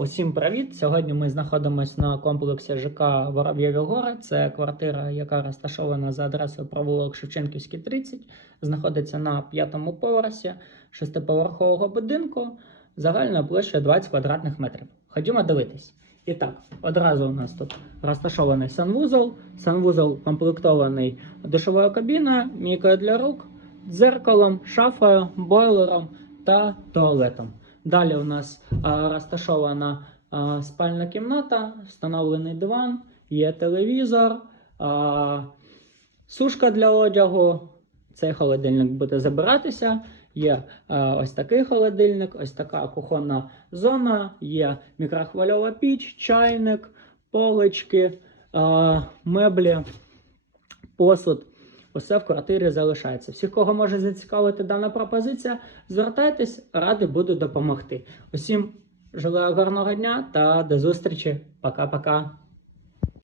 Усім привіт! Сьогодні ми знаходимося на комплексі ЖК Вороб'єві Гори. Це квартира, яка розташована за адресою провулок Шевченківський, 30. Знаходиться на п'ятому поверсі шестиповерхового будинку загальною площею 20 квадратних метрів. Ходімо дивитись. І так, одразу у нас тут розташований санвузол. Санвузол комплектований душовою кабіною, мійкою для рук, дзеркалом, шафою, бойлером та туалетом. Далі у нас розташована спальна кімната, встановлений диван, є телевізор, сушка для одягу. Цей холодильник буде забиратися. Є ось такий холодильник, ось така кухонна зона, є мікрохвильова піч, чайник, полички, меблі, посуд. Усе в квартирі залишається. Всіх, кого може зацікавити дана пропозиція, звертайтесь, ради буду допомогти. Усім желаю гарного дня та до зустрічі. Пока-пока.